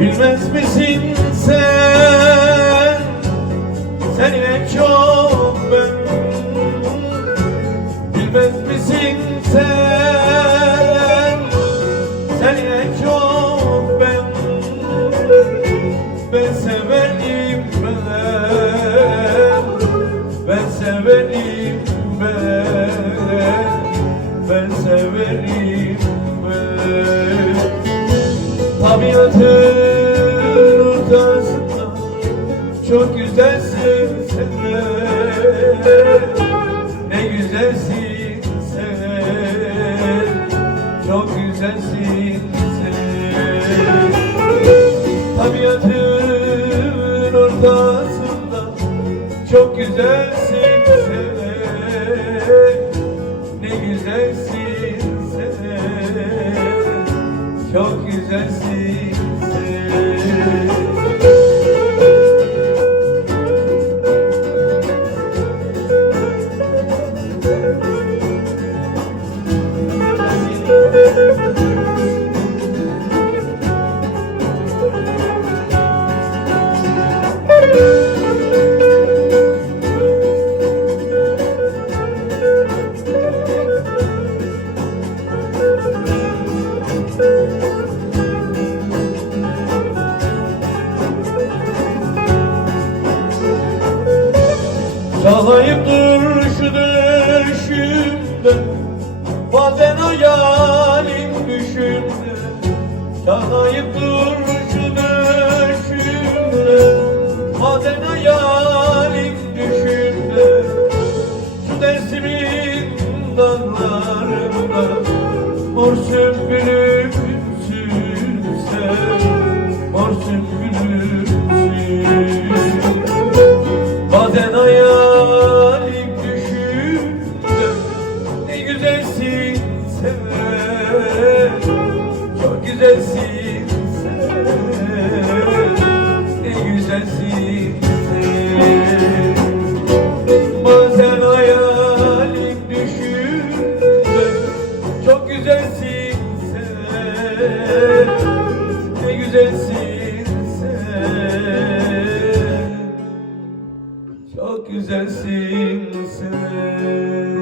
Bilmez misin sen? Seni en çok ben. Bilmez misin sen? Seni en çok ben. Ben severim ben. Ben severim ben. Ben severim ben Tabiatın ortasında. Çok güzelsin sen Ne güzelsin sen Çok güzelsin sen Tabiatın ortasında. Çok güzelsin sen Ne güzelsin Çalayıp dur şu düşümde Bazen hayalim düşümde Çalayıp dur Mor sümbülümsün güzelsin sen Ne güzelsin sen. Çok güzelsin sen.